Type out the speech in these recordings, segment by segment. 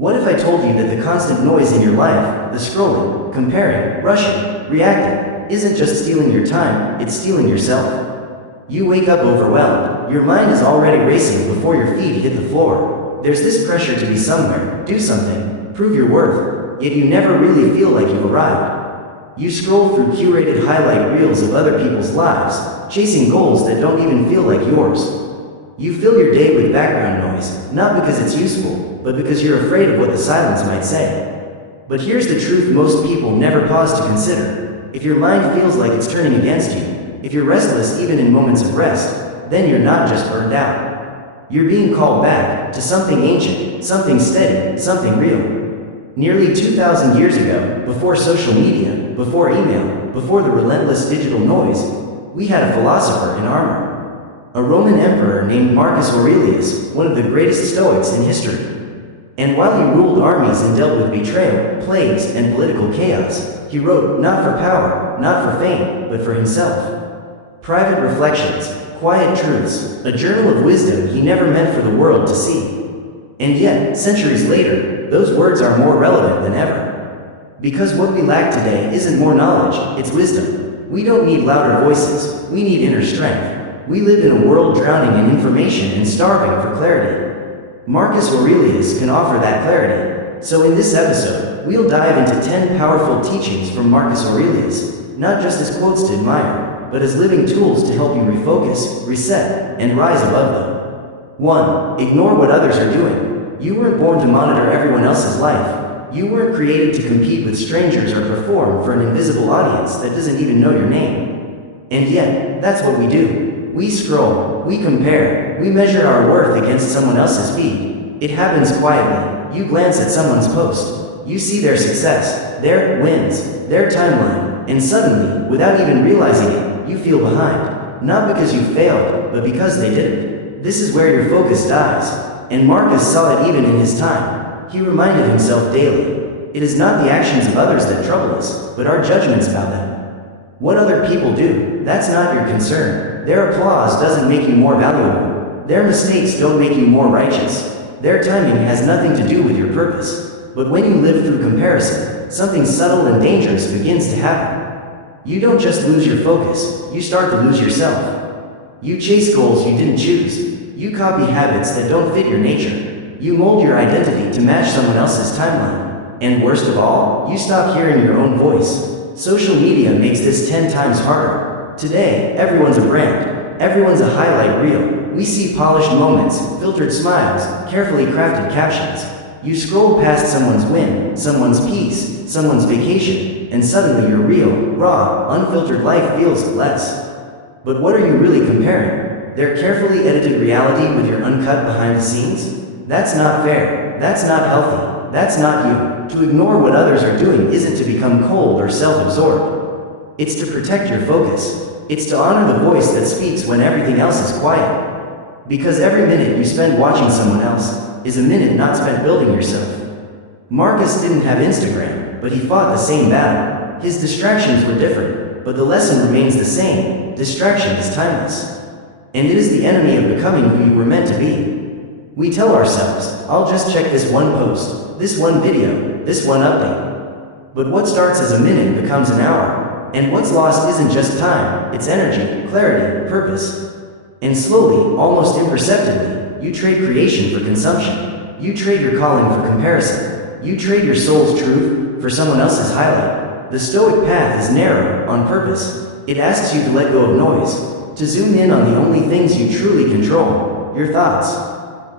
What if I told you that the constant noise in your life, the scrolling, comparing, rushing, reacting, isn't just stealing your time, it's stealing yourself? You wake up overwhelmed, your mind is already racing before your feet hit the floor. There's this pressure to be somewhere, do something, prove your worth, yet you never really feel like you've arrived. You scroll through curated highlight reels of other people's lives, chasing goals that don't even feel like yours. You fill your day with background noise, not because it's useful, but because you're afraid of what the silence might say. But here's the truth most people never pause to consider. If your mind feels like it's turning against you, if you're restless even in moments of rest, then you're not just burned out. You're being called back to something ancient, something steady, something real. Nearly 2,000 years ago, before social media, before email, before the relentless digital noise, we had a philosopher in armor. A Roman emperor named Marcus Aurelius, one of the greatest Stoics in history. And while he ruled armies and dealt with betrayal, plagues, and political chaos, he wrote not for power, not for fame, but for himself. Private reflections, quiet truths, a journal of wisdom he never meant for the world to see. And yet, centuries later, those words are more relevant than ever. Because what we lack today isn't more knowledge, it's wisdom. We don't need louder voices, we need inner strength. We live in a world drowning in information and starving for clarity. Marcus Aurelius can offer that clarity. So in this episode, we'll dive into 10 powerful teachings from Marcus Aurelius, not just as quotes to admire, but as living tools to help you refocus, reset, and rise above them. 1. Ignore what others are doing. You weren't born to monitor everyone else's life. You weren't created to compete with strangers or perform for an invisible audience that doesn't even know your name. And yet, that's what we do. We scroll, we compare, we measure our worth against someone else's feed. It happens quietly. You glance at someone's post. You see their success, their wins, their timeline, and suddenly, without even realizing it, you feel behind. Not because you failed, but because they didn't. This is where your focus dies. And Marcus saw it even in his time. He reminded himself daily. It is not the actions of others that trouble us, but our judgments about them. What other people do, that's not your concern. Their applause doesn't make you more valuable. Their mistakes don't make you more righteous. Their timing has nothing to do with your purpose. But when you live through comparison, something subtle and dangerous begins to happen. You don't just lose your focus, you start to lose yourself. You chase goals you didn't choose. You copy habits that don't fit your nature. You mold your identity to match someone else's timeline. And worst of all, you stop hearing your own voice. Social media makes this 10 times harder. Today, everyone's a brand. Everyone's a highlight reel. We see polished moments, filtered smiles, carefully crafted captions. You scroll past someone's win, someone's peace, someone's vacation, and suddenly your real, raw, unfiltered life feels less. But what are you really comparing? Their carefully edited reality with your uncut behind the scenes? That's not fair. That's not healthy. That's not you. To ignore what others are doing isn't to become cold or self-absorbed. It's to protect your focus. It's to honor the voice that speaks when everything else is quiet. Because every minute you spend watching someone else is a minute not spent building yourself. Marcus didn't have Instagram, but he fought the same battle. His distractions were different, but the lesson remains the same. Distraction is timeless. And it is the enemy of becoming who you were meant to be. We tell ourselves, I'll just check this one post, this one video, this one update. But what starts as a minute becomes an hour. And what's lost isn't just time, it's energy, clarity, purpose. And slowly, almost imperceptibly, you trade creation for consumption. You trade your calling for comparison. You trade your soul's truth for someone else's highlight. The Stoic path is narrow, on purpose. It asks you to let go of noise, to zoom in on the only things you truly control, your thoughts,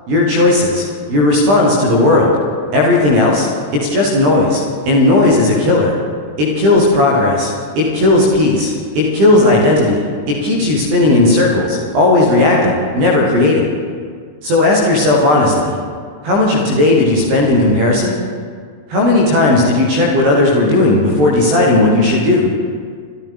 your choices, your response to the world. Everything else, it's just noise, and noise is a killer. It kills progress, it kills peace, it kills identity, it keeps you spinning in circles, always reacting, never creating. So ask yourself honestly, how much of today did you spend in comparison? How many times did you check what others were doing before deciding what you should do?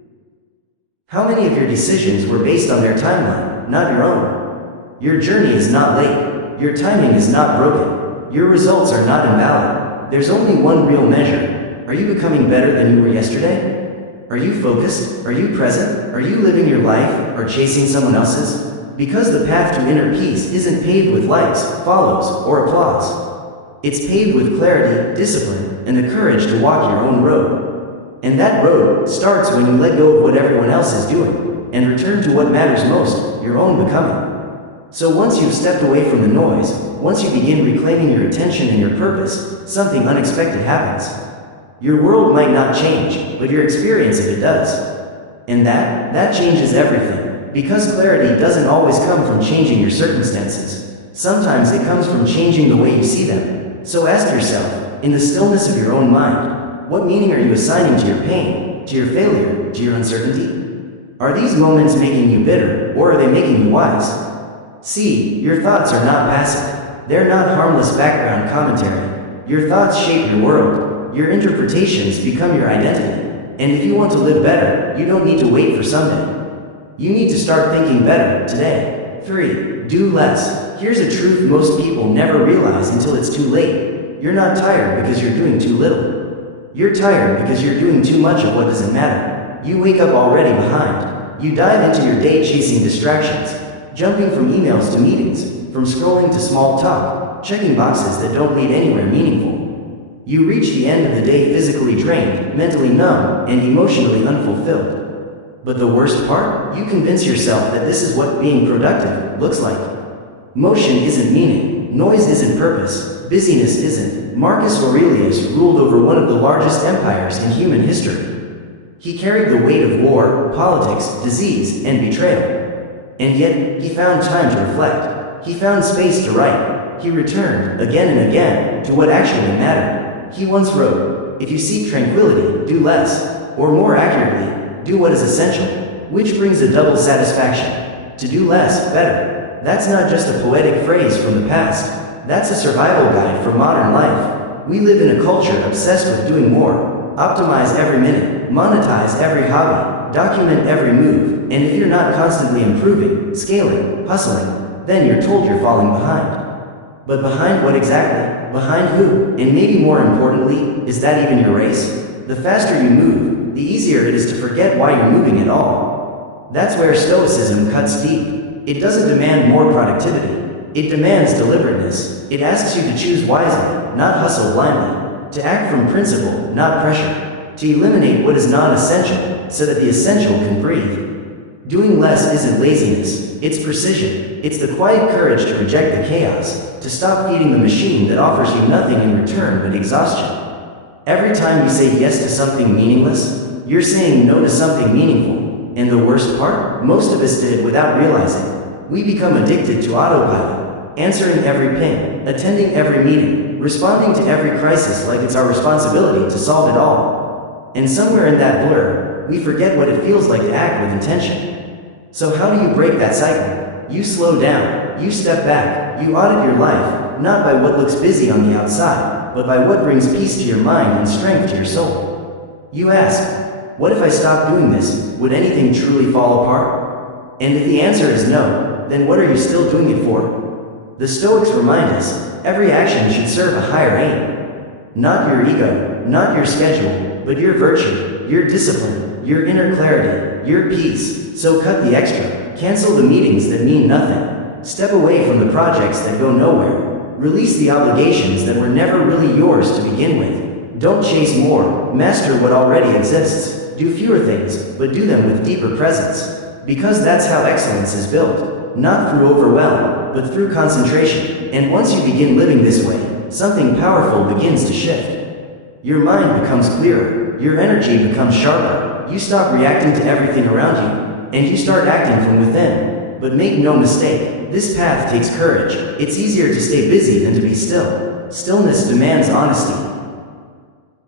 How many of your decisions were based on their timeline, not your own? Your journey is not late. Your timing is not broken. Your results are not invalid. There's only one real measure. Are you becoming better than you were yesterday? Are you focused? Are you present? Are you living your life or chasing someone else's? Because the path to inner peace isn't paved with likes, follows, or applause. It's paved with clarity, discipline, and the courage to walk your own road. And that road starts when you let go of what everyone else is doing, and return to what matters most, your own becoming. So once you've stepped away from the noise, once you begin reclaiming your attention and your purpose, something unexpected happens. Your world might not change, but your experience of it does. And that changes everything. Because clarity doesn't always come from changing your circumstances. Sometimes it comes from changing the way you see them. So ask yourself, in the stillness of your own mind, what meaning are you assigning to your pain, to your failure, to your uncertainty? Are these moments making you bitter, or are they making you wise? See, your thoughts are not passive. They're not harmless background commentary. Your thoughts shape your world. Your interpretations become your identity. And if you want to live better, you don't need to wait for someday. You need to start thinking better, today. 3. Do less. Here's a truth most people never realize until it's too late. You're not tired because you're doing too little. You're tired because you're doing too much of what doesn't matter. You wake up already behind. You dive into your day chasing distractions. Jumping from emails to meetings, from scrolling to small talk, checking boxes that don't lead anywhere meaningful. You reach the end of the day physically drained, mentally numb, and emotionally unfulfilled. But the worst part? You convince yourself that this is what being productive looks like. Motion isn't meaning, noise isn't purpose, busyness isn't. Marcus Aurelius ruled over one of the largest empires in human history. He carried the weight of war, politics, disease, and betrayal. And yet, he found time to reflect. He found space to write. He returned, again and again, to what actually mattered. He once wrote, "If you seek tranquility, do less. Or more accurately, do what is essential." Which brings a double satisfaction. To do less, better. That's not just a poetic phrase from the past. That's a survival guide for modern life. We live in a culture obsessed with doing more. Optimize every minute. Monetize every hobby. Document every move. And if you're not constantly improving, scaling, hustling, then you're told you're falling behind. But behind what exactly? Behind who? And maybe more importantly, is that even your race? The faster you move, the easier it is to forget why you're moving at all. That's where Stoicism cuts deep. It doesn't demand more productivity. It demands deliberateness. It asks you to choose wisely, not hustle blindly. To act from principle, not pressure. To eliminate what is non-essential, so that the essential can breathe. Doing less isn't laziness, it's precision. It's the quiet courage to reject the chaos, to stop feeding the machine that offers you nothing in return but exhaustion. Every time you say yes to something meaningless, you're saying no to something meaningful. And the worst part? Most of us did it without realizing. We become addicted to autopilot, answering every ping, attending every meeting, responding to every crisis like it's our responsibility to solve it all. And somewhere in that blur, we forget what it feels like to act with intention. So how do you break that cycle? You slow down, you step back, you audit your life, not by what looks busy on the outside, but by what brings peace to your mind and strength to your soul. You ask, what if I stopped doing this? Would anything truly fall apart? And if the answer is no, then what are you still doing it for? The Stoics remind us, every action should serve a higher aim. Not your ego, not your schedule, but your virtue, your discipline, your inner clarity, your peace. So cut the extra, cancel the meetings that mean nothing, step away from the projects that go nowhere, release the obligations that were never really yours to begin with. Don't chase more, master what already exists, do fewer things, but do them with deeper presence. Because that's how excellence is built, not through overwhelm, but through concentration. And once you begin living this way, something powerful begins to shift. Your mind becomes clearer, your energy becomes sharper, you stop reacting to everything around you, and you start acting from within. But make no mistake, this path takes courage. It's easier to stay busy than to be still. Stillness demands honesty.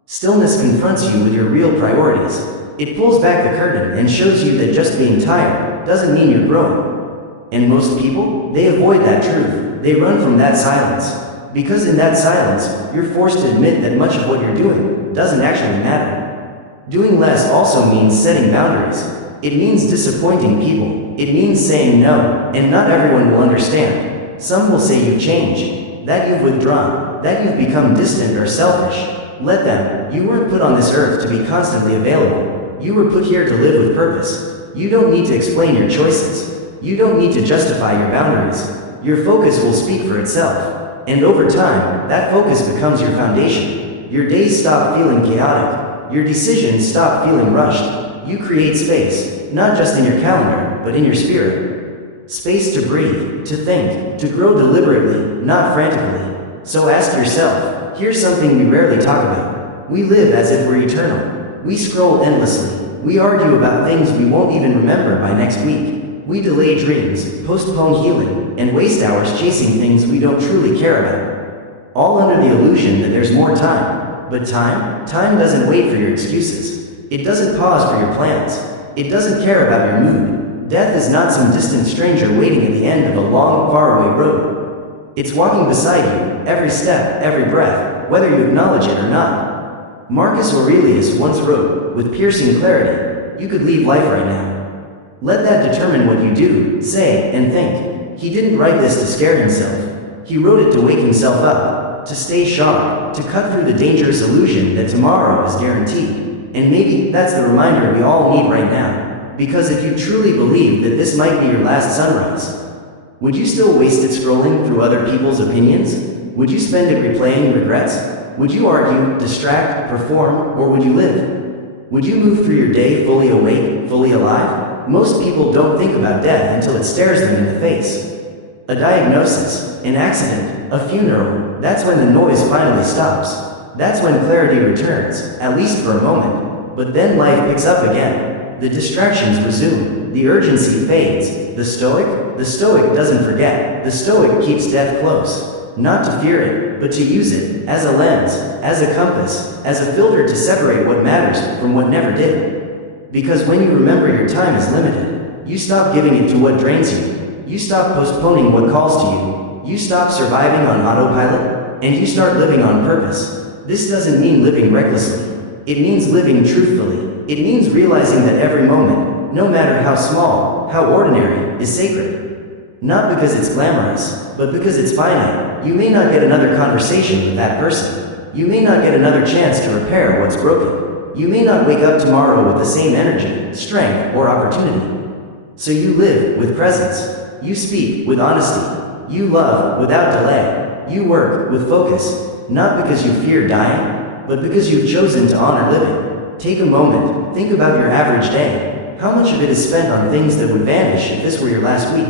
Stillness confronts you with your real priorities. It pulls back the curtain and shows you that just being tired doesn't mean you're growing. And most people, they avoid that truth. They run from that silence. Because in that silence, you're forced to admit that much of what you're doing doesn't actually matter. Doing less also means setting boundaries. It means disappointing people. It means saying no, and not everyone will understand. Some will say you've changed, that you've withdrawn, that you've become distant or selfish. Let them. You weren't put on this earth to be constantly available. You were put here to live with purpose. You don't need to explain your choices. You don't need to justify your boundaries. Your focus will speak for itself. And over time, that focus becomes your foundation. Your days stop feeling chaotic. Your decisions stop feeling rushed. You create space, not just in your calendar, but in your spirit. Space to breathe, to think, to grow deliberately, not frantically. So ask yourself, here's something we rarely talk about. We live as if we're eternal. We scroll endlessly. We argue about things we won't even remember by next week. We delay dreams, postpone healing, and waste hours chasing things we don't truly care about. All under the illusion that there's more time. But time doesn't wait for your excuses. It doesn't pause for your plans. It doesn't care about your mood. Death is not some distant stranger waiting at the end of a long, faraway road. It's walking beside you, every step, every breath, whether you acknowledge it or not. Marcus Aurelius once wrote, with piercing clarity, you could leave life right now. Let that determine what you do, say, and think. He didn't write this to scare himself. He wrote it to wake himself up, to stay sharp, to cut through the dangerous illusion that tomorrow is guaranteed. And maybe that's the reminder we all need right now. Because if you truly believe that this might be your last sunrise, would you still waste it scrolling through other people's opinions? Would you spend it replaying regrets? Would you argue, distract, perform, or would you live? Would you move through your day fully awake, fully alive? Most people don't think about death until it stares them in the face. A diagnosis, an accident, a funeral, that's when the noise finally stops. That's when clarity returns, at least for a moment. But then life picks up again. The distractions resume. The urgency fades. The Stoic doesn't forget. The Stoic keeps death close. Not to fear it, but to use it, as a lens, as a compass, as a filter to separate what matters from what never did. Because when you remember your time is limited, you stop giving it to what drains you. You stop postponing what calls to you. You stop surviving on autopilot, and you start living on purpose. This doesn't mean living recklessly. It means living truthfully. It means realizing that every moment, no matter how small, how ordinary, is sacred. Not because it's glamorous, but because it's finite. You may not get another conversation with that person. You may not get another chance to repair what's broken. You may not wake up tomorrow with the same energy, strength, or opportunity. So you live with presence. You speak with honesty. You love without delay. You work with focus. Not because you fear dying, but because you've chosen to honor living. Take a moment, think about your average day. How much of it is spent on things that would vanish if this were your last week?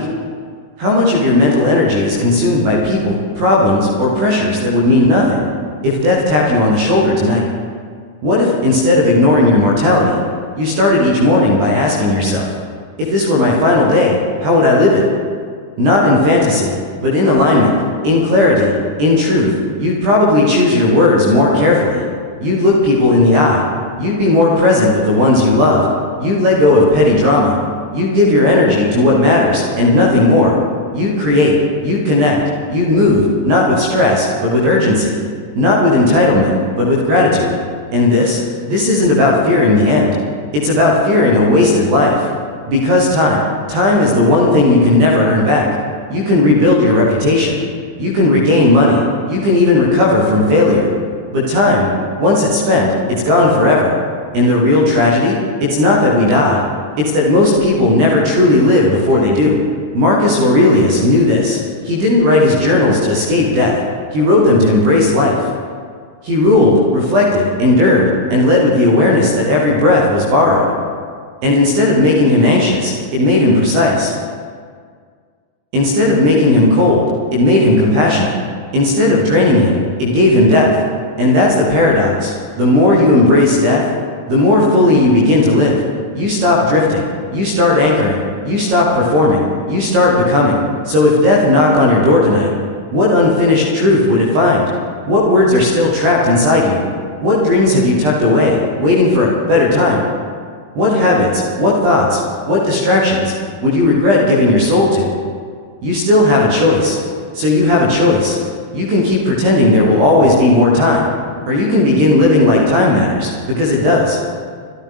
How much of your mental energy is consumed by people, problems, or pressures that would mean nothing if death tapped you on the shoulder tonight? What if, instead of ignoring your mortality, you started each morning by asking yourself, if this were my final day, how would I live it? Not in fantasy, but in alignment, in clarity, in truth. You'd probably choose your words more carefully. You'd look people in the eye. You'd be more present with the ones you love. You'd let go of petty drama. You'd give your energy to what matters and nothing more. You'd create. You'd connect. You'd move, not with stress, but with urgency. Not with entitlement, but with gratitude. And this isn't about fearing the end. It's about fearing a wasted life. Because time is the one thing you can never earn back. You can rebuild your reputation. You can regain money. You can even recover from failure. But time, once it's spent, it's gone forever. And the real tragedy? It's not that we die. It's that most people never truly live before they do. Marcus Aurelius knew this. He didn't write his journals to escape death. He wrote them to embrace life. He ruled, reflected, endured, and led with the awareness that every breath was borrowed. And instead of making him anxious, it made him precise. Instead of making him cold, it made him compassionate. Instead of draining him, it gave him depth. And that's the paradox. The more you embrace death, the more fully you begin to live. You stop drifting. You start anchoring. You stop performing. You start becoming. So if death knocked on your door tonight, what unfinished truth would it find? What words are still trapped inside you? What dreams have you tucked away, waiting for a better time? What habits, what thoughts, what distractions would you regret giving your soul to? You still have a choice. So you have a choice. You can keep pretending there will always be more time, or you can begin living like time matters, because it does.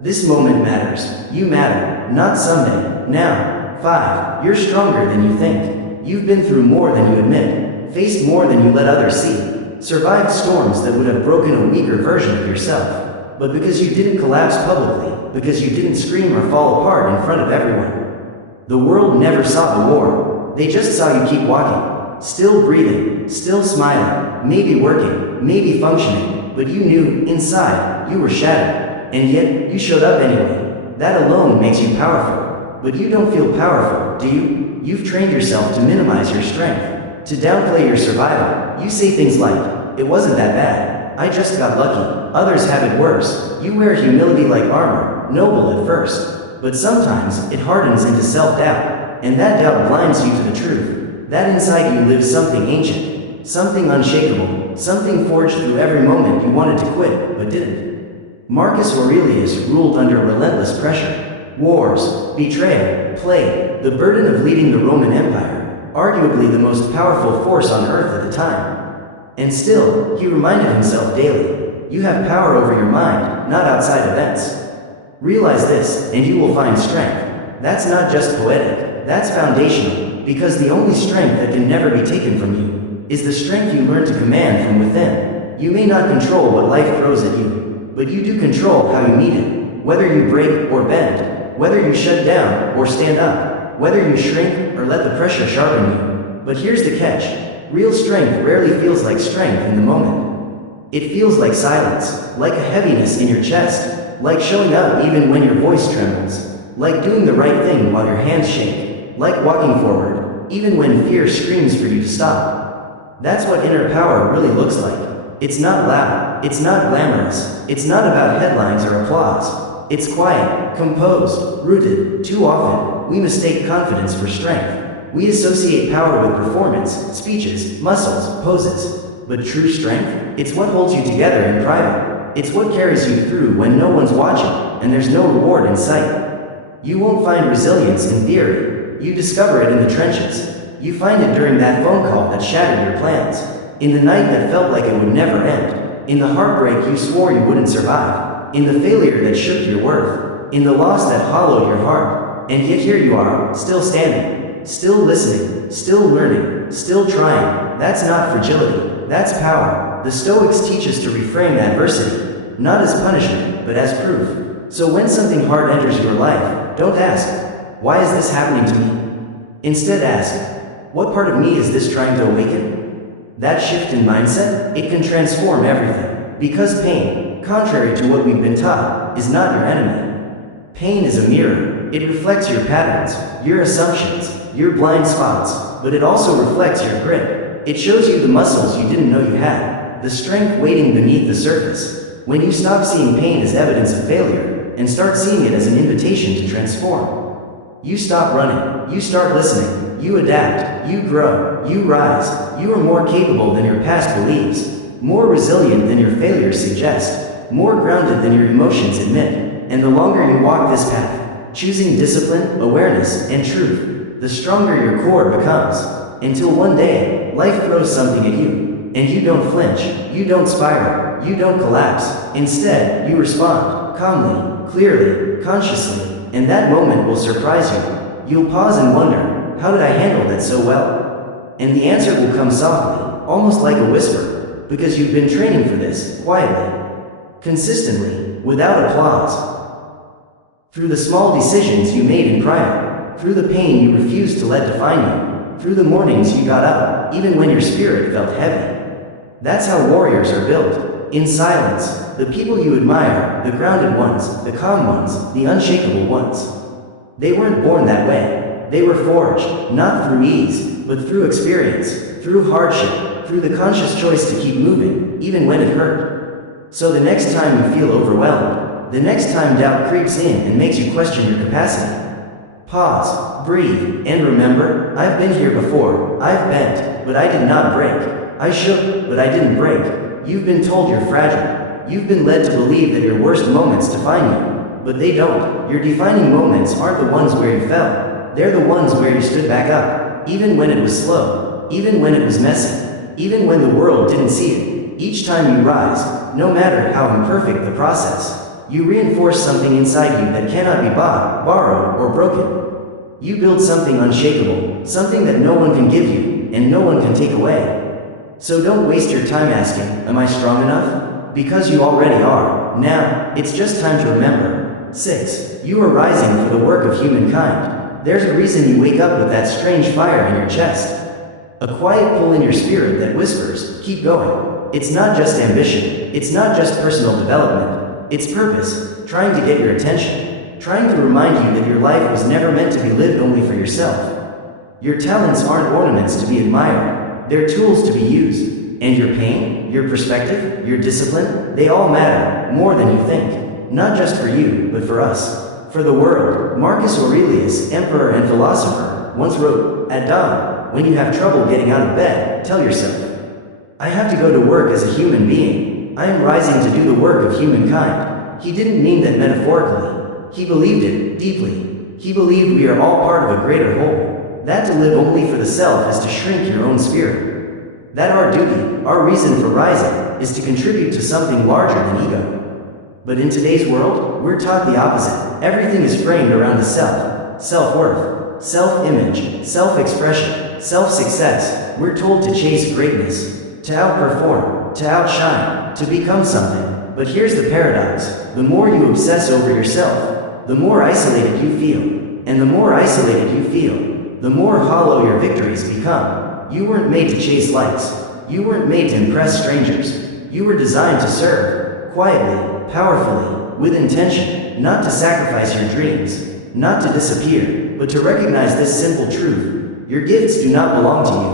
This moment matters. You matter, not someday, now. 5. You're stronger than you think. You've been through more than you admit, faced more than you let others see, survived storms that would have broken a weaker version of yourself. But because you didn't collapse publicly, because you didn't scream or fall apart in front of everyone. The world never saw the war. They just saw you keep walking. still breathing, still smiling, maybe working, maybe functioning, but you knew, inside, you were shattered. And yet, you showed up anyway. That alone makes you powerful. But you don't feel powerful, do you? You've trained yourself to minimize your strength, to downplay your survival. You say things like, it wasn't that bad, I just got lucky, others have it worse. You wear humility like armor, noble at first, but sometimes it hardens into self-doubt, and that doubt blinds you to the truth. That inside you lives something ancient, something unshakable, something forged through every moment you wanted to quit, but didn't. Marcus Aurelius ruled under relentless pressure. Wars, betrayal, plague, the burden of leading the Roman Empire, arguably the most powerful force on earth at the time. And still, he reminded himself daily, you have power over your mind, not outside events. Realize this, and you will find strength. That's not just poetic, that's foundational, because the only strength that can never be taken from you is the strength you learn to command from within. You may not control what life throws at you, but you do control how you meet it, whether you break or bend, whether you shut down or stand up, whether you shrink or let the pressure sharpen you. But here's the catch. Real strength rarely feels like strength in the moment. It feels like silence, like a heaviness in your chest, like showing up even when your voice trembles, like doing the right thing while your hands shake, like walking forward, even when fear screams for you to stop. That's what inner power really looks like. It's not loud, it's not glamorous, it's not about headlines or applause. It's quiet, composed, rooted. Too often, we mistake confidence for strength. We associate power with performance, speeches, muscles, poses. But true strength? It's what holds you together in private. It's what carries you through when no one's watching, and there's no reward in sight. You won't find resilience in theory. You discover it in the trenches. You find it during that phone call that shattered your plans, in the night that felt like it would never end, in the heartbreak you swore you wouldn't survive, in the failure that shook your worth, in the loss that hollowed your heart. And yet here you are, still standing, still listening, still learning, still trying. That's not fragility, that's power. The Stoics teach us to reframe adversity, not as punishment, but as proof. So when something hard enters your life, don't ask, why is this happening to me? Instead ask, what part of me is this trying to awaken? That shift in mindset, it can transform everything. Because pain, contrary to what we've been taught, is not your enemy. Pain is a mirror. It reflects your patterns, your assumptions, your blind spots, but it also reflects your grit. It shows you the muscles you didn't know you had, the strength waiting beneath the surface. When you stop seeing pain as evidence of failure, and start seeing it as an invitation to transform, you stop running, you start listening, you adapt, you grow, you rise. You are more capable than your past believes, more resilient than your failures suggest, more grounded than your emotions admit. And the longer you walk this path, choosing discipline, awareness, and truth, the stronger your core becomes. Until one day, life throws something at you, and you don't flinch, you don't spiral, you don't collapse. Instead, you respond, calmly, clearly, consciously, and that moment will surprise you. You'll pause and wonder, how did I handle that so well? And the answer will come softly, almost like a whisper, because you've been training for this, quietly, consistently, without applause. Through the small decisions you made in private, through the pain you refused to let define you, through the mornings you got up, even when your spirit felt heavy. That's how warriors are built, in silence. The people you admire, the grounded ones, the calm ones, the unshakable ones. They weren't born that way. They were forged, not through ease, but through experience, through hardship, through the conscious choice to keep moving, even when it hurt. So the next time you feel overwhelmed, the next time doubt creeps in and makes you question your capacity, pause, breathe, and remember, I've been here before. I've bent, but I did not break. I shook, but I didn't break. You've been told you're fragile. You've been led to believe that your worst moments define you, but they don't. Your defining moments aren't the ones where you fell. They're the ones where you stood back up, even when it was slow, even when it was messy, even when the world didn't see it. Each time you rise, no matter how imperfect the process, you reinforce something inside you that cannot be bought, borrowed, or broken. You build something unshakable, something that no one can give you, and no one can take away. So don't waste your time asking, am I strong enough? Because you already are. Now, it's just time to remember. 6. You are rising for the work of humankind. There's a reason you wake up with that strange fire in your chest. A quiet pull in your spirit that whispers, keep going. It's not just ambition. It's not just personal development. It's purpose, trying to get your attention, trying to remind you that your life was never meant to be lived only for yourself. Your talents aren't ornaments to be admired. They're tools to be used. And your pain, your perspective, your discipline, they all matter, more than you think. Not just for you, but for us. For the world. Marcus Aurelius, emperor and philosopher, once wrote, "At dawn, when you have trouble getting out of bed, tell yourself, I have to go to work as a human being. I am rising to do the work of humankind." He didn't mean that metaphorically. He believed it deeply. He believed we are all part of a greater whole. That to live only for the self is to shrink your own spirit. That our duty, our reason for rising, is to contribute to something larger than ego. But in today's world, we're taught the opposite. Everything is framed around the self, self-worth, self-image, self-expression, self-success. We're told to chase greatness, to outperform, to outshine, to become something. But here's the paradox. The more you obsess over yourself, the more isolated you feel. And the more isolated you feel, the more hollow your victories become. You weren't made to chase likes. You weren't made to impress strangers. You were designed to serve, quietly, powerfully, with intention, not to sacrifice your dreams, not to disappear, but to recognize this simple truth. Your gifts do not belong to you.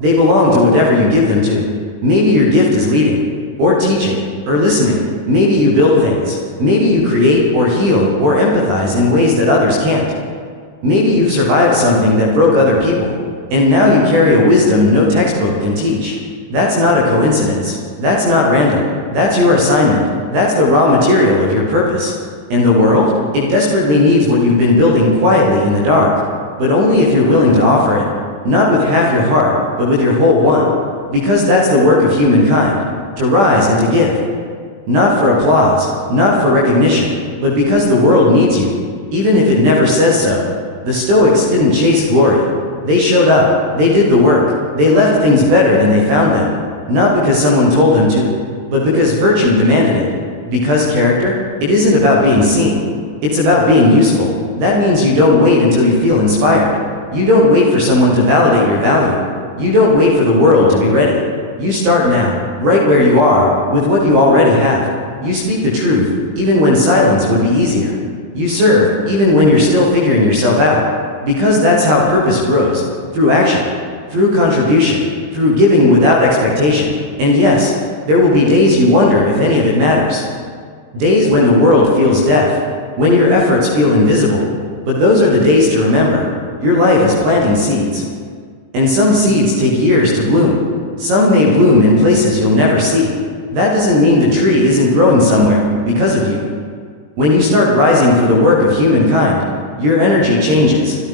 They belong to whatever you give them to. Maybe your gift is leading, or teaching, or listening. Maybe you build things. Maybe you create, or heal, or empathize in ways that others can't. Maybe you've survived something that broke other people. And now you carry a wisdom no textbook can teach. That's not a coincidence. That's not random. That's your assignment. That's the raw material of your purpose. And the world, it desperately needs what you've been building quietly in the dark, but only if you're willing to offer it. Not with half your heart, but with your whole one. Because that's the work of humankind, to rise and to give. Not for applause, not for recognition, but because the world needs you, even if it never says so. The Stoics didn't chase glory. They showed up, they did the work, they left things better than they found them. Not because someone told them to, but because virtue demanded it. Because character, it isn't about being seen, it's about being useful. That means you don't wait until you feel inspired. You don't wait for someone to validate your value. You don't wait for the world to be ready. You start now, right where you are, with what you already have. You speak the truth, even when silence would be easier. You serve, even when you're still figuring yourself out. Because that's how purpose grows, through action, through contribution, through giving without expectation. And yes, there will be days you wonder if any of it matters. Days when the world feels deaf, when your efforts feel invisible. But those are the days to remember. Your life is planting seeds. And some seeds take years to bloom. Some may bloom in places you'll never see. That doesn't mean the tree isn't growing somewhere because of you. When you start rising for the work of humankind, your energy changes.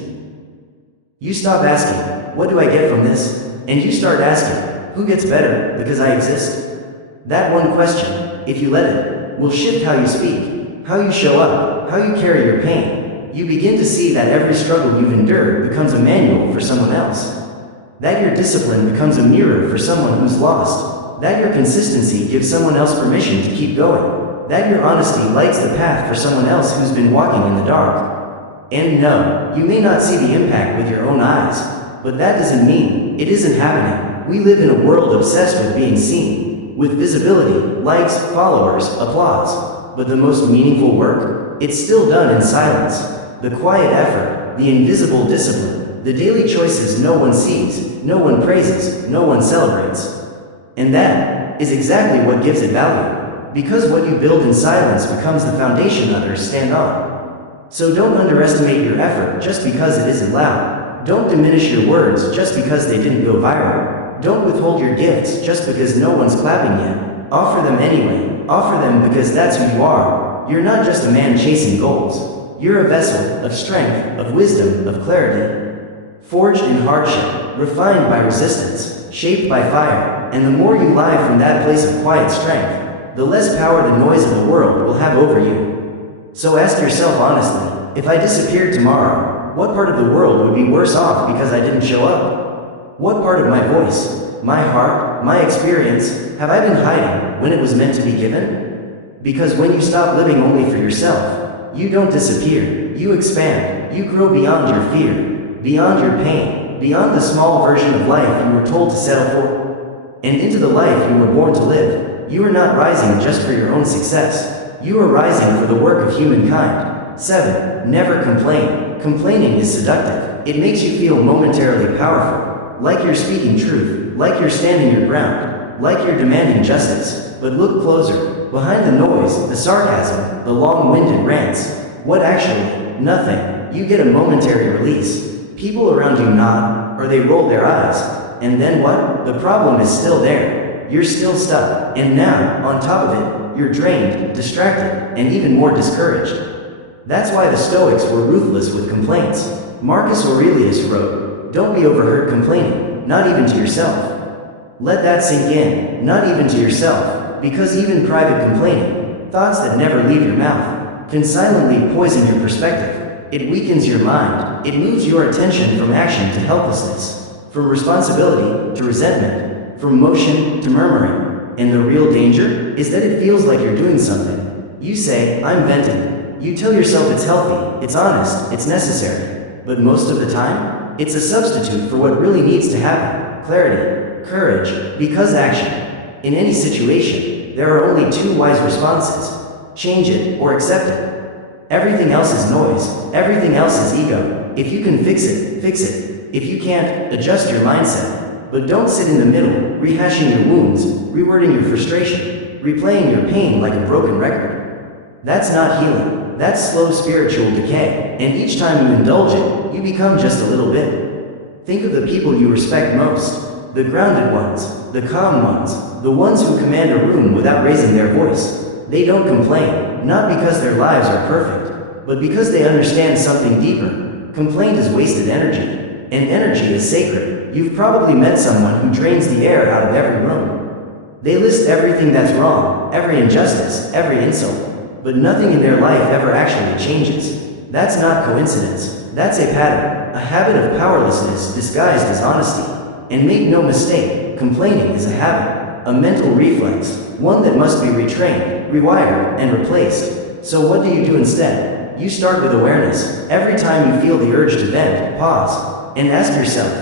You stop asking, what do I get from this? And you start asking, who gets better because I exist? That one question, if you let it, will shift how you speak, how you show up, how you carry your pain. You begin to see that every struggle you've endured becomes a manual for someone else. That your discipline becomes a mirror for someone who's lost. That your consistency gives someone else permission to keep going. That your honesty lights the path for someone else who's been walking in the dark. And no, you may not see the impact with your own eyes, but that doesn't mean it isn't happening. We live in a world obsessed with being seen, with visibility, likes, followers, applause. But the most meaningful work, it's still done in silence. The quiet effort, the invisible discipline, the daily choices no one sees, no one praises, no one celebrates. And that is exactly what gives it value. Because what you build in silence becomes the foundation others stand on. So don't underestimate your effort just because it isn't loud. Don't diminish your words just because they didn't go viral. Don't withhold your gifts just because no one's clapping yet. Offer them anyway. Offer them because that's who you are. You're not just a man chasing goals. You're a vessel of strength, of wisdom, of clarity. Forged in hardship, refined by resistance, shaped by fire, and the more you lie from that place of quiet strength, the less power the noise of the world will have over you. So ask yourself honestly, if I disappeared tomorrow, what part of the world would be worse off because I didn't show up? What part of my voice, my heart, my experience, have I been hiding when it was meant to be given? Because when you stop living only for yourself, you don't disappear, you expand, you grow beyond your fear, beyond your pain, beyond the small version of life you were told to settle for, and into the life you were born to live. You are not rising just for your own success. You are rising for the work of humankind. 7. Never complain. Complaining is seductive. It makes you feel momentarily powerful, like you're speaking truth, like you're standing your ground, like you're demanding justice. But look closer. Behind the noise, the sarcasm, the long-winded rants, what actually? Nothing. You get a momentary release. People around you nod, or they roll their eyes. And then what? The problem is still there. You're still stuck. And now, on top of it, you're drained, distracted, and even more discouraged. That's why the Stoics were ruthless with complaints. Marcus Aurelius wrote, "Don't be overheard complaining, not even to yourself." Let that sink in, not even to yourself, because even private complaining, thoughts that never leave your mouth, can silently poison your perspective. It weakens your mind. It moves your attention from action to helplessness, from responsibility to resentment, from motion to murmuring. And the real danger is that it feels like you're doing something. You say, "I'm venting." You tell yourself it's healthy, it's honest, it's necessary. But most of the time, it's a substitute for what really needs to happen. Clarity, courage, because action. In any situation, there are only two wise responses. Change it or accept it. Everything else is noise. Everything else is ego. If you can fix it, fix it. If you can't, adjust your mindset. But don't sit in the middle, rehashing your wounds, rewording your frustration, replaying your pain like a broken record. That's not healing. That's slow spiritual decay. And each time you indulge it, you become just a little bit. Think of the people you respect most. The grounded ones, the calm ones, the ones who command a room without raising their voice. They don't complain, not because their lives are perfect, but because they understand something deeper. Complaint is wasted energy, and energy is sacred. You've probably met someone who drains the air out of every room. They list everything that's wrong, every injustice, every insult, but nothing in their life ever actually changes. That's not coincidence. That's a pattern, a habit of powerlessness disguised as honesty. And make no mistake, complaining is a habit, a mental reflex, one that must be retrained, rewired, and replaced. So what do you do instead? You start with awareness. Every time you feel the urge to vent, pause, and ask yourself,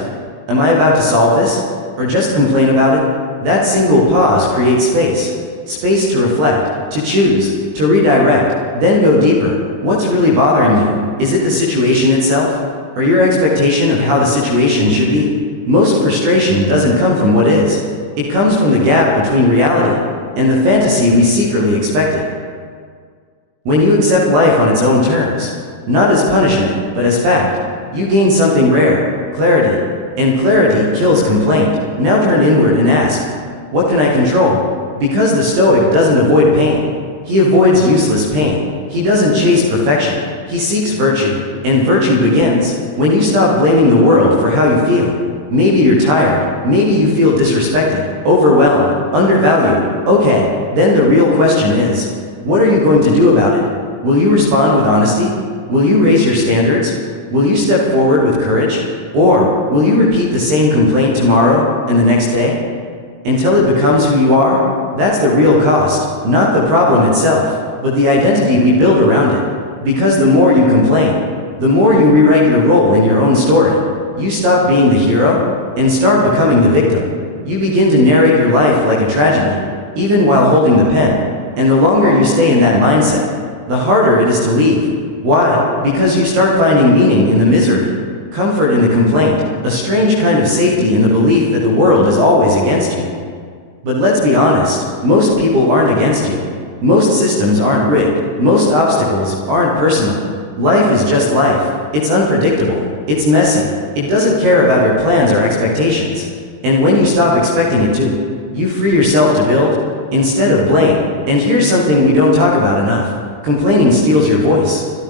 am I about to solve this? Or just complain about it? That single pause creates space. Space to reflect, to choose, to redirect, then go deeper. What's really bothering you? Is it the situation itself? Or your expectation of how the situation should be? Most frustration doesn't come from what is. It comes from the gap between reality and the fantasy we secretly expected. When you accept life on its own terms, not as punishment, but as fact, you gain something rare, clarity. And clarity kills complaint. Now turn inward and ask, what can I control? Because the Stoic doesn't avoid pain. He avoids useless pain. He doesn't chase perfection. He seeks virtue. And virtue begins when you stop blaming the world for how you feel. Maybe you're tired. Maybe you feel disrespected, overwhelmed, undervalued. Okay, then the real question is, what are you going to do about it? Will you respond with honesty? Will you raise your standards? Will you step forward with courage? Or will you repeat the same complaint tomorrow and the next day? Until it becomes who you are? That's the real cost, not the problem itself, but the identity we build around it. Because the more you complain, the more you rewrite your role in your own story. You stop being the hero and start becoming the victim. You begin to narrate your life like a tragedy, even while holding the pen. And the longer you stay in that mindset, the harder it is to leave. Why? Because you start finding meaning in the misery, comfort in the complaint, a strange kind of safety in the belief that the world is always against you. But let's be honest, most people aren't against you. Most systems aren't rigged. Most obstacles aren't personal. Life is just life. It's unpredictable. It's messy. It doesn't care about your plans or expectations. And when you stop expecting it to, you free yourself to build instead of blame. And here's something we don't talk about enough. Complaining steals your voice.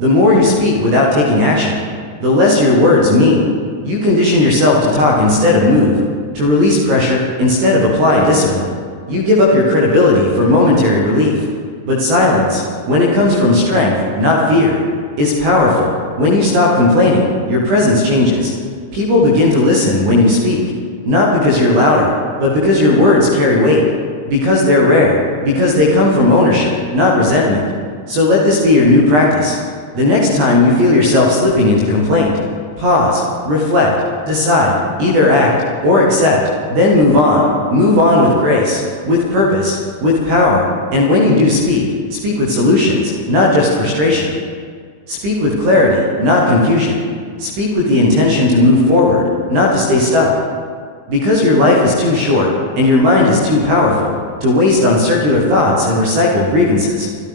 The more you speak without taking action, the less your words mean. You condition yourself to talk instead of move, to release pressure instead of apply discipline. You give up your credibility for momentary relief. But silence, when it comes from strength, not fear, is powerful. When you stop complaining, your presence changes. People begin to listen when you speak, not because you're louder, but because your words carry weight, because they're rare, because they come from ownership, not resentment. So let this be your new practice. The next time you feel yourself slipping into complaint, pause, reflect, decide, either act or accept, then move on. Move on with grace, with purpose, with power, and when you do speak, speak with solutions, not just frustration. Speak with clarity, not confusion. Speak with the intention to move forward, not to stay stuck. Because your life is too short, and your mind is too powerful, to waste on circular thoughts and recycled grievances.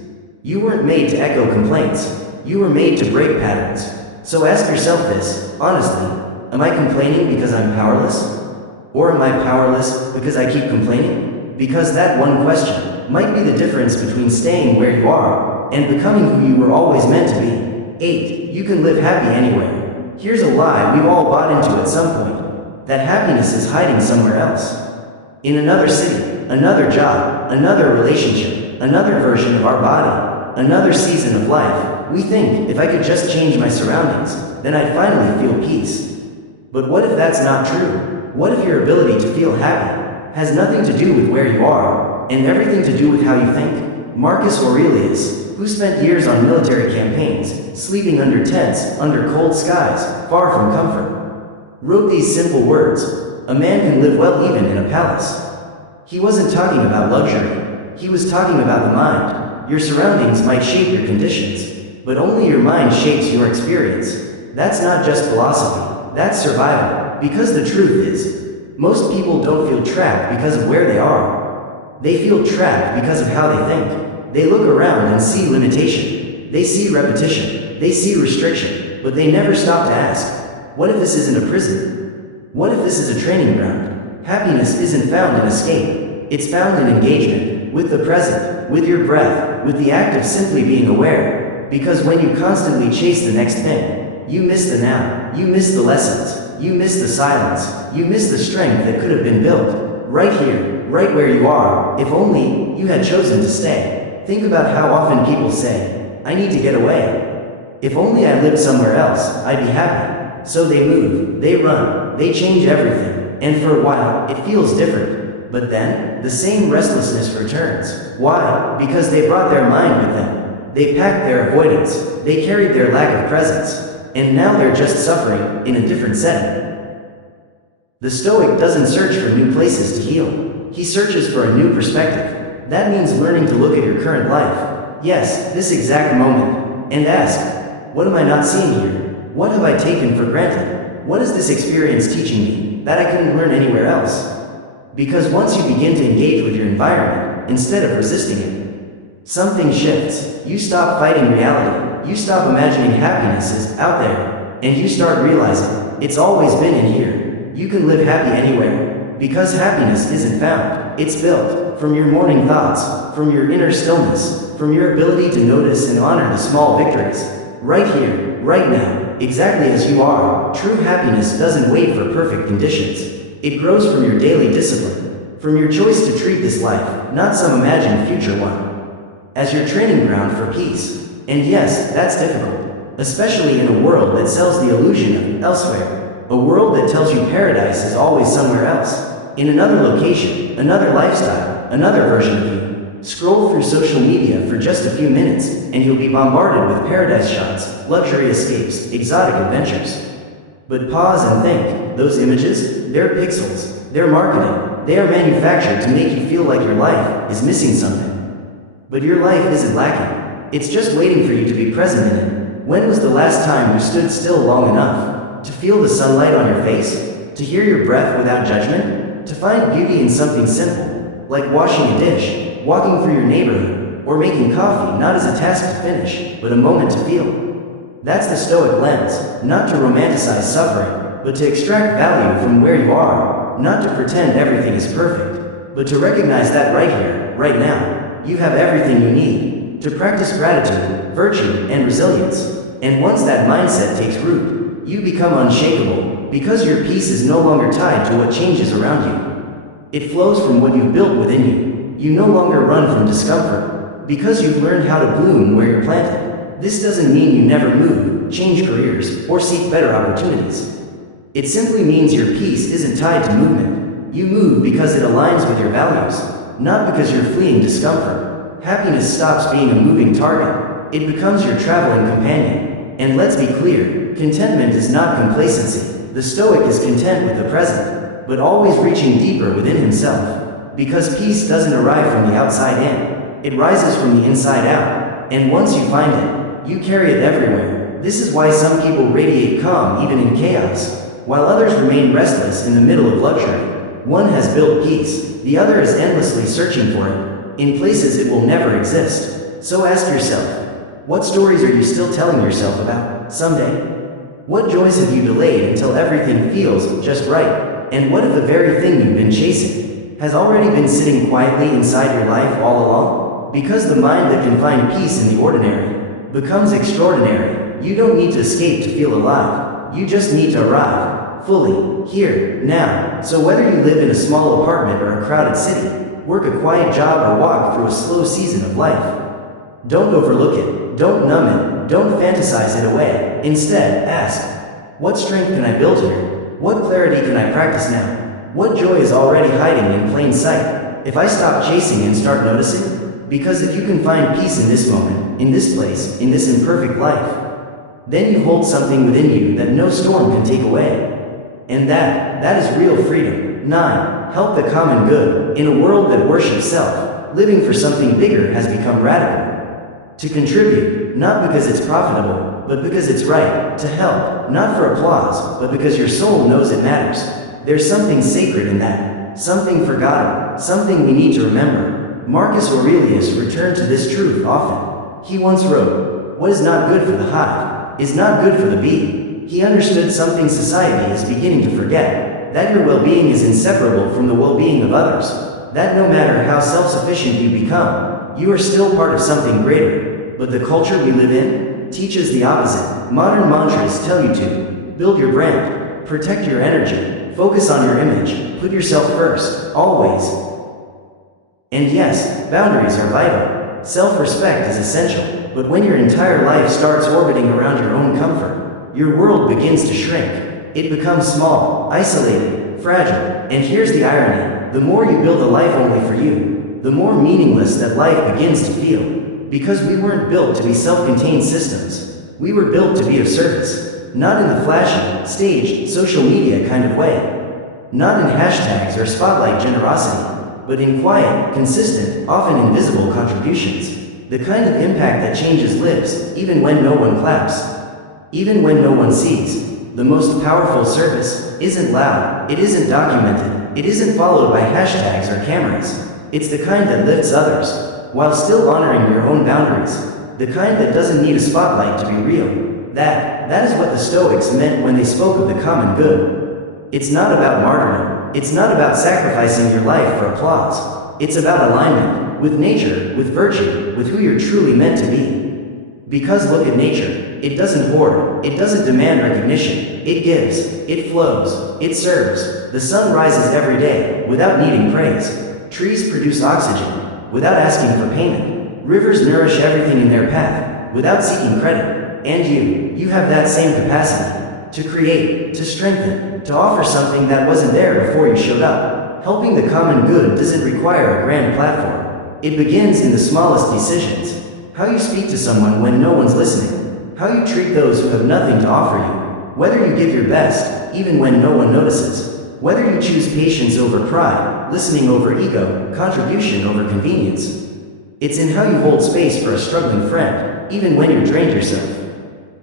You weren't made to echo complaints. You were made to break patterns. So ask yourself this, honestly, am I complaining because I'm powerless? Or am I powerless because I keep complaining? Because that one question might be the difference between staying where you are and becoming who you were always meant to be. 8. You can live happy anywhere. Here's a lie we've all bought into at some point, that happiness is hiding somewhere else. In another city, another job, another relationship, another version of our body, another season of life. We think, if I could just change my surroundings, then I'd finally feel peace. But what if that's not true? What if your ability to feel happy has nothing to do with where you are, and everything to do with how you think? Marcus Aurelius, who spent years on military campaigns, sleeping under tents, under cold skies, far from comfort, wrote these simple words: a man can live well even in a palace. He wasn't talking about luxury. He was talking about the mind. Your surroundings might shape your conditions, but only your mind shapes your experience. That's not just philosophy, that's survival. Because the truth is, most people don't feel trapped because of where they are. They feel trapped because of how they think. They look around and see limitation. They see repetition. They see restriction. But they never stop to ask, what if this isn't a prison? What if this is a training ground? Happiness isn't found in escape. It's found in engagement, with the present, with your breath, with the act of simply being aware. Because when you constantly chase the next thing, you miss the now, you miss the lessons, you miss the silence, you miss the strength that could have been built, right here, right where you are, if only you had chosen to stay. Think about how often people say, I need to get away. If only I lived somewhere else, I'd be happy. So they move, they run, they change everything, and for a while, it feels different. But then, the same restlessness returns. Why? Because they brought their mind with them. They packed their avoidance, they carried their lack of presence, and now they're just suffering in a different setting. The Stoic doesn't search for new places to heal. He searches for a new perspective. That means learning to look at your current life, yes, this exact moment, and ask, what am I not seeing here? What have I taken for granted? What is this experience teaching me that I couldn't learn anywhere else? Because once you begin to engage with your environment, instead of resisting it, something shifts. You stop fighting reality. You stop imagining happiness is out there, and you start realizing it's always been in here. You can live happy anywhere, because happiness isn't found. It's built from your morning thoughts, from your inner stillness, from your ability to notice and honor the small victories. Right here, right now, exactly as you are. True happiness doesn't wait for perfect conditions. It grows from your daily discipline, from your choice to treat this life, not some imagined future one, as your training ground for peace. And yes, that's difficult, especially in a world that sells the illusion of elsewhere, a world that tells you paradise is always somewhere else, in another location, another lifestyle, another version of you. Scroll through social media for just a few minutes, and you'll be bombarded with paradise shots, luxury escapes, exotic adventures. But pause and think, those images, they're pixels, they're marketing, they are manufactured to make you feel like your life is missing something. But your life isn't lacking. It's just waiting for you to be present in it. When was the last time you stood still long enough to feel the sunlight on your face, to hear your breath without judgment, to find beauty in something simple, like washing a dish, walking through your neighborhood, or making coffee not as a task to finish, but a moment to feel? That's the Stoic lens, not to romanticize suffering, but to extract value from where you are, not to pretend everything is perfect, but to recognize that right here, right now, you have everything you need to practice gratitude, virtue, and resilience. And once that mindset takes root, you become unshakable, because your peace is no longer tied to what changes around you. It flows from what you've built within you. You no longer run from discomfort, because you've learned how to bloom where you're planted. This doesn't mean you never move, change careers, or seek better opportunities. It simply means your peace isn't tied to movement. You move because it aligns with your values, not because you're fleeing discomfort. Happiness stops being a moving target. It becomes your traveling companion. And let's be clear, contentment is not complacency. The Stoic is content with the present, but always reaching deeper within himself. Because peace doesn't arrive from the outside in, it rises from the inside out, and once you find it, you carry it everywhere. This is why some people radiate calm even in chaos, while others remain restless in the middle of luxury. One has built peace, the other is endlessly searching for it, in places it will never exist. So ask yourself, what stories are you still telling yourself about someday? What joys have you delayed until everything feels just right? And what if the very thing you've been chasing has already been sitting quietly inside your life all along? Because the mind that can find peace in the ordinary becomes extraordinary. You don't need to escape to feel alive. You just need to arrive, fully, here, now. So whether you live in a small apartment or a crowded city, work a quiet job or walk through a slow season of life, don't overlook it, don't numb it, don't fantasize it away. Instead, ask, what strength can I build here? What clarity can I practice now? What joy is already hiding in plain sight if I stop chasing and start noticing? Because if you can find peace in this moment, in this place, in this imperfect life, then you hold something within you that no storm can take away. And that is real freedom. 9. Help the common good. In a world that worships self, living for something bigger has become radical. To contribute, not because it's profitable, but because it's right. To help, not for applause, but because your soul knows it matters. There's something sacred in that, something forgotten, something we need to remember. Marcus Aurelius returned to this truth often. He once wrote, "What is not good for the hive is not good for the bee." He understood something society is beginning to forget, that your well-being is inseparable from the well-being of others, that no matter how self-sufficient you become, you are still part of something greater. But the culture we live in teaches the opposite. Modern mantras tell you to build your brand, protect your energy, focus on your image, put yourself first, always. And yes, boundaries are vital. Self-respect is essential. But when your entire life starts orbiting around your own comfort, your world begins to shrink. It becomes small, isolated, fragile. And here's the irony. The more you build a life only for you, the more meaningless that life begins to feel. Because we weren't built to be self-contained systems. We were built to be of service. Not in the flashy, staged, social media kind of way. Not in hashtags or spotlight generosity, but in quiet, consistent, often invisible contributions. The kind of impact that changes lives, even when no one claps, even when no one sees. The most powerful service isn't loud, it isn't documented, it isn't followed by hashtags or cameras. It's the kind that lifts others, while still honoring your own boundaries. The kind that doesn't need a spotlight to be real. That is what the Stoics meant when they spoke of the common good. It's not about martyrdom, it's not about sacrificing your life for applause. It's about alignment. With nature, with virtue, with who you're truly meant to be. Because look at nature, it doesn't hoard, it doesn't demand recognition, it gives, it flows, it serves. The sun rises every day, without needing praise. Trees produce oxygen, without asking for payment. Rivers nourish everything in their path, without seeking credit. And you have that same capacity, to create, to strengthen, to offer something that wasn't there before you showed up. Helping the common good doesn't require a grand platform. It begins in the smallest decisions. How you speak to someone when no one's listening. How you treat those who have nothing to offer you. Whether you give your best, even when no one notices. Whether you choose patience over pride, listening over ego, contribution over convenience. It's in how you hold space for a struggling friend, even when you're drained yourself.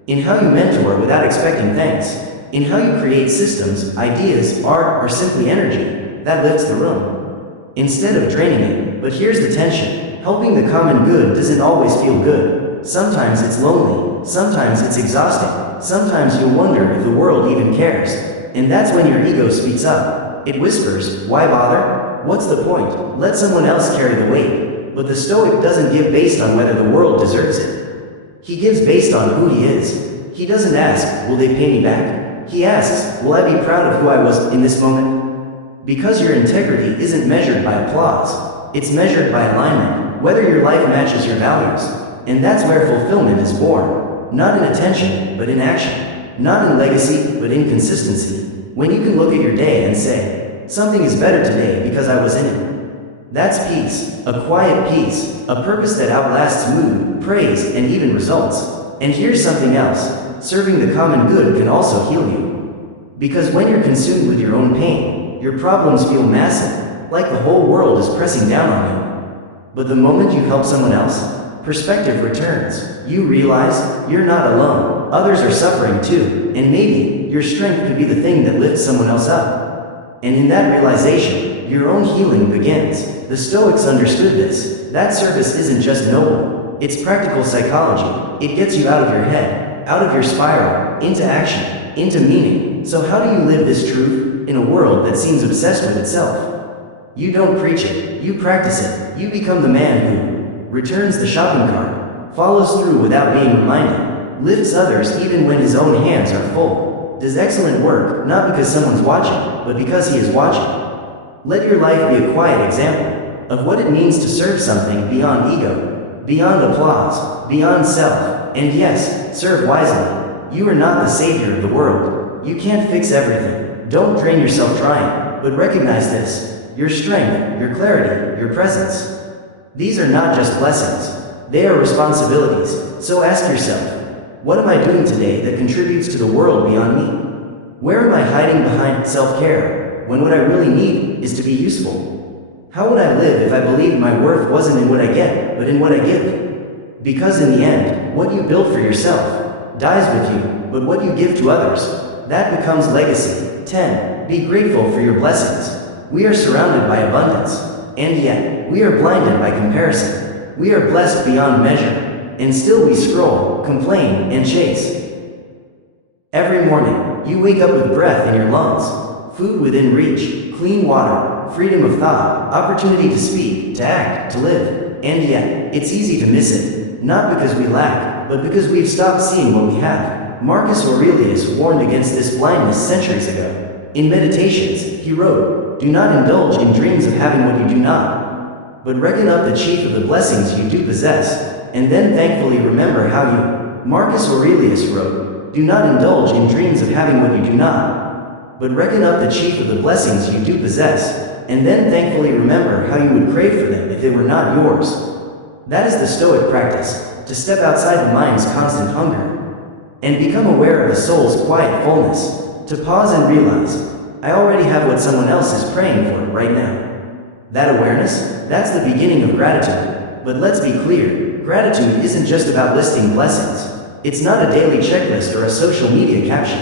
In how you mentor without expecting thanks. In how you create systems, ideas, art, or simply energy that lifts the room, instead of draining it. But here's the tension. Helping the common good doesn't always feel good. Sometimes it's lonely. Sometimes it's exhausting. Sometimes you'll wonder if the world even cares. And that's when your ego speaks up. It whispers, why bother? What's the point? Let someone else carry the weight. But the Stoic doesn't give based on whether the world deserves it. He gives based on who he is. He doesn't ask, will they pay me back? He asks, will I be proud of who I was in this moment? Because your integrity isn't measured by applause. It's measured by alignment, whether your life matches your values. And that's where fulfillment is born. Not in attention, but in action. Not in legacy, but in consistency. When you can look at your day and say, something is better today because I was in it. That's peace, a quiet peace, a purpose that outlasts mood, praise, and even results. And here's something else. Serving the common good can also heal you. Because when you're consumed with your own pain, your problems feel massive, like the whole world is pressing down on you. But the moment you help someone else, perspective returns. You realize you're not alone, others are suffering too, and maybe your strength could be the thing that lifts someone else up. And in that realization, your own healing begins. The Stoics understood this. That service isn't just noble, it's practical psychology. It gets you out of your head, out of your spiral, into action, into meaning. So how do you live this truth in a world that seems obsessed with itself? You don't preach it, you practice it. You become the man who returns the shopping cart, follows through without being reminded, lifts others even when his own hands are full, does excellent work not because someone's watching, but because he is watching. Let your life be a quiet example of what it means to serve something beyond ego, beyond applause, beyond self, and yes, serve wisely. You are not the savior of the world. You can't fix everything. Don't drain yourself trying, but recognize this: your strength, your clarity, your presence. These are not just blessings, they are responsibilities. So ask yourself, what am I doing today that contributes to the world beyond me? Where am I hiding behind self-care, when what I really need is to be useful? How would I live if I believed my worth wasn't in what I get, but in what I give? Because in the end, what you build for yourself dies with you, but what you give to others, that becomes legacy. 10. Be grateful for your blessings. We are surrounded by abundance, and yet, we are blinded by comparison. We are blessed beyond measure, and still we scroll, complain, and chase. Every morning, you wake up with breath in your lungs, food within reach, clean water, freedom of thought, opportunity to speak, to act, to live, and yet, it's easy to miss it, not because we lack, but because we've stopped seeing what we have. Marcus Aurelius warned against this blindness centuries ago. In Meditations, he wrote, "Do not indulge in dreams of having what you do not, but reckon up the chief of the blessings you do possess, and then thankfully remember how you." Marcus Aurelius wrote, "Do not indulge in dreams of having what you do not, but reckon up the chief of the blessings you do possess, and then thankfully remember how you would crave for them if they were not yours." That is the Stoic practice, to step outside the mind's constant hunger, and become aware of the soul's quiet fullness, to pause and realize, I already have what someone else is praying for right now. That awareness, that's the beginning of gratitude. But let's be clear, gratitude isn't just about listing blessings. It's not a daily checklist or a social media caption.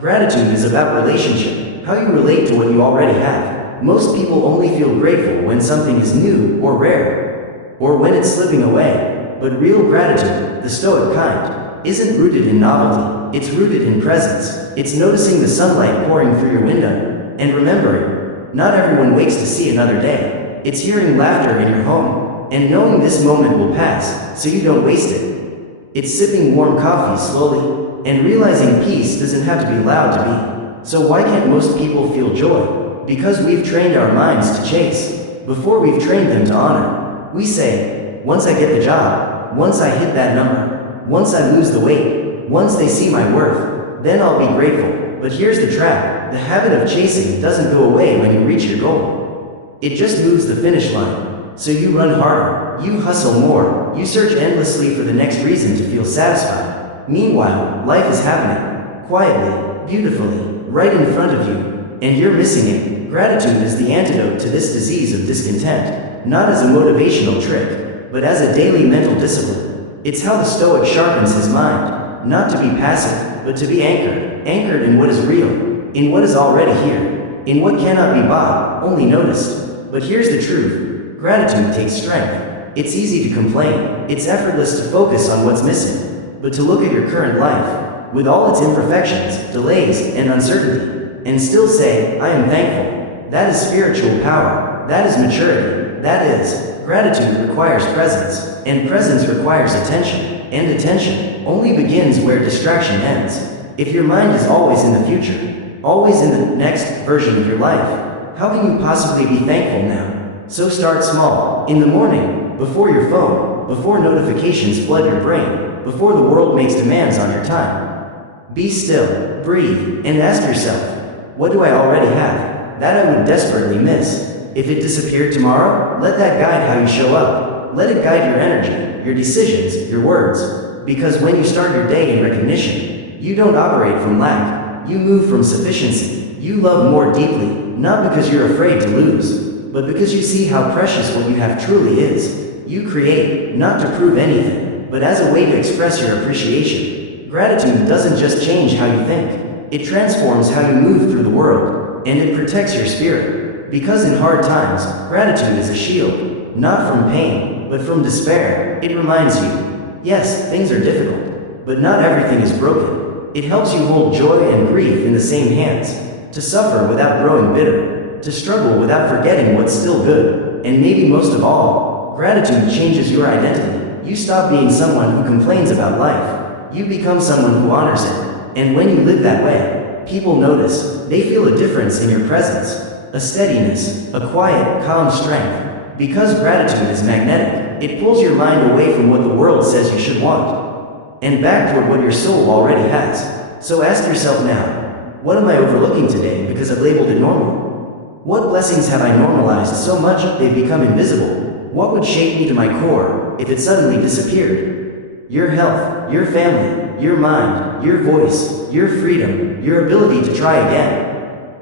Gratitude is about relationship, how you relate to what you already have. Most people only feel grateful when something is new or rare, or when it's slipping away. But real gratitude, the Stoic kind, isn't rooted in novelty, it's rooted in presence. It's noticing the sunlight pouring through your window, and remembering, not everyone waits to see another day. It's hearing laughter in your home, and knowing this moment will pass, so you don't waste it. It's sipping warm coffee slowly, and realizing peace doesn't have to be loud to be. So why can't most people feel joy? Because we've trained our minds to chase, before we've trained them to honor. We say, once I get the job, once I hit that number, once I lose the weight, once they see my worth, then I'll be grateful. But here's the trap, the habit of chasing doesn't go away when you reach your goal. It just moves the finish line. So you run harder, you hustle more, you search endlessly for the next reason to feel satisfied. Meanwhile, life is happening, quietly, beautifully, right in front of you, and you're missing it. Gratitude is the antidote to this disease of discontent, not as a motivational trick, but as a daily mental discipline. It's how the Stoic sharpens his mind, not to be passive, but to be anchored in what is real, in what is already here, in what cannot be bought, only noticed. But here's the truth, gratitude takes strength. It's easy to complain, it's effortless to focus on what's missing, but to look at your current life, with all its imperfections, delays, and uncertainty, and still say, I am thankful. That is spiritual power, that is maturity, that is, gratitude requires presence, and presence requires attention, and attention only begins where distraction ends. If your mind is always in the future, always in the next version of your life, how can you possibly be thankful now? So start small, in the morning, before your phone, before notifications flood your brain, before the world makes demands on your time. Be still, breathe, and ask yourself, what do I already have that I would desperately miss? If it disappeared tomorrow, let that guide how you show up. Let it guide your energy, your decisions, your words. Because when you start your day in recognition, you don't operate from lack, You move from sufficiency. You love more deeply, not because you're afraid to lose, but because you see how precious what you have truly is. You create, not to prove anything, but as a way to express your appreciation. Gratitude doesn't just change how you think. It transforms how you move through the world, and it protects your spirit. Because in hard times, gratitude is a shield, not from pain, but from despair. It reminds you, yes, things are difficult, but not everything is broken. It helps you hold joy and grief in the same hands, to suffer without growing bitter, to struggle without forgetting what's still good, and maybe most of all, gratitude changes your identity. You stop being someone who complains about life. You become someone who honors it. And when you live that way, people notice. They feel a difference in your presence, a steadiness, a quiet, calm strength. Because gratitude is magnetic, it pulls your mind away from what the world says you should want, and back toward what your soul already has. So ask yourself now, what am I overlooking today because I've labeled it normal? What blessings have I normalized so much they've become invisible? What would shake me to my core if it suddenly disappeared? Your health, your family, your mind, your voice, your freedom, your ability to try again.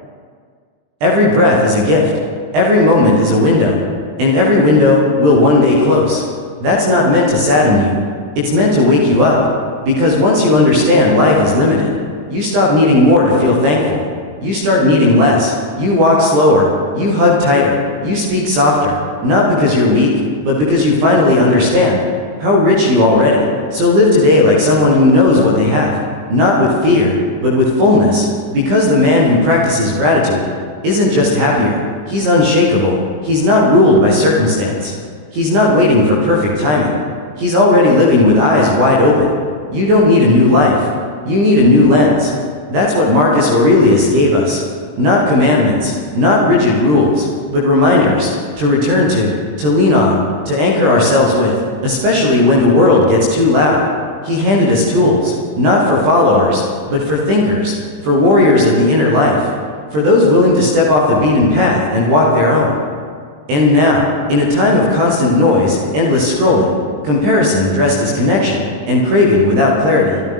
Every breath is a gift, every moment is a window, and every window will one day close. That's not meant to sadden you, it's meant to wake you up, because once you understand life is limited, you stop needing more to feel thankful. You start needing less, you walk slower, you hug tighter, you speak softer, not because you're weak, but because you finally understand how rich you already. So live today like someone who knows what they have, not with fear, but with fullness, because the man who practices gratitude isn't just happier, he's unshakable. He's not ruled by circumstance. He's not waiting for perfect timing. He's already living with eyes wide open. You don't need a new life, you need a new lens. That's what Marcus Aurelius gave us, not commandments, not rigid rules, but reminders to return to lean on, to anchor ourselves with, especially when the world gets too loud. He handed us tools, not for followers, but for thinkers, for warriors of the inner life, for those willing to step off the beaten path and walk their own. And now, in a time of constant noise, endless scrolling, comparison dressed as connection, and craving without clarity,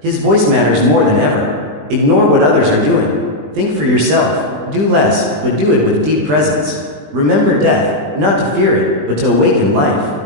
his voice matters more than ever. Ignore what others are doing. Think for yourself. Do less, but do it with deep presence. Remember death, not to fear it, but to awaken life.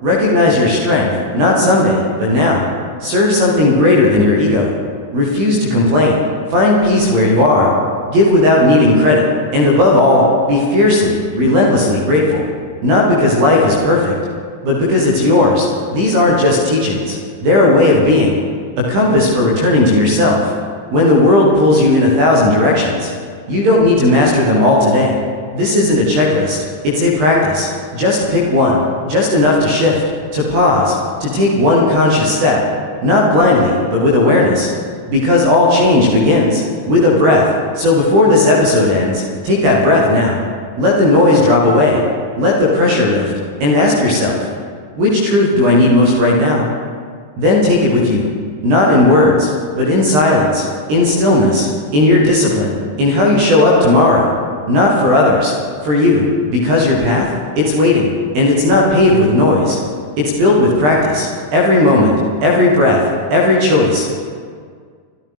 Recognize your strength, not someday, but now. Serve something greater than your ego. Refuse to complain. Find peace where you are. Give without needing credit. And above all, be fiercely, relentlessly grateful. Not because life is perfect, but because it's yours. These aren't just teachings. They're a way of being, a compass for returning to yourself. When the world pulls you in 1,000 directions, you don't need to master them all today. This isn't a checklist, it's a practice. Just pick one, just enough to shift, to pause, to take one conscious step, not blindly, but with awareness. Because all change begins with a breath. So before this episode ends, take that breath now. Let the noise drop away, let the pressure lift, and ask yourself, which truth do I need most right now? Then take it with you, not in words, but in silence, in stillness, in your discipline, in how you show up tomorrow, not for others, for you, because your path, it's waiting, and it's not paved with noise. It's built with practice. Every moment, every breath, every choice,